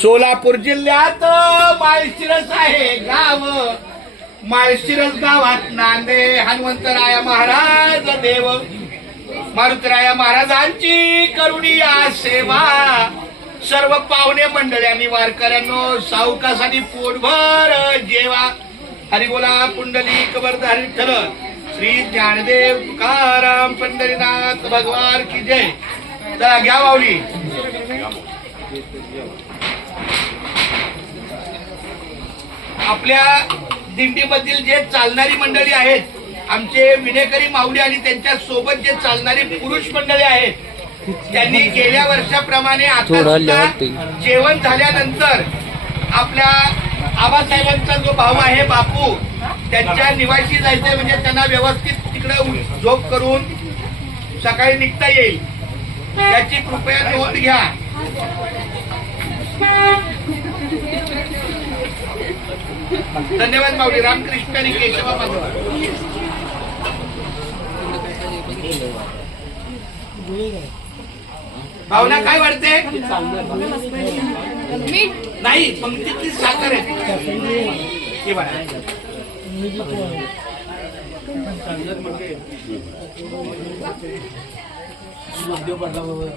सोलापूर जिल्ह्यात माळशिरस आहे गाव. माळशिरस गावात नांदे हनुमंतराया महाराज देव. मारुतीराया महाराजांची करुणी या सेवा. सर्व पाहुणे मंडळी वारकऱ्यांनो सावकासाठी पोटभर जेवा. हरिबोला पुंडलिक वरदारी विठ्ठल श्री ज्ञानदेव तुकाराम पंढरीनाथ भगवान की जय. चला घ्या माऊली. आपल्या दिंडीमधील जे चालणारी मंडळी आहेत, आमचे विनेकरी माऊली आणि त्यांच्या सोबत जे चालणारी पुरुष मंडळी आहेत, त्यांनी गेल्या वर्षाप्रमाणे आता जेवण झाल्यानंतर आपल्या आबासाहेबांचा जो भाऊ आहे बापू, त्यांच्या निवासी जायचंय. म्हणजे त्यांना व्यवस्थित तिकडे झोप करून सकाळी निघता येईल याची कृपया नोंद घ्या. धन्यवाद माऊली. रामकृष्ण आणि केशवा माधव. भावना काय वाटते? नाही, पंक्तीतली साखर आहे.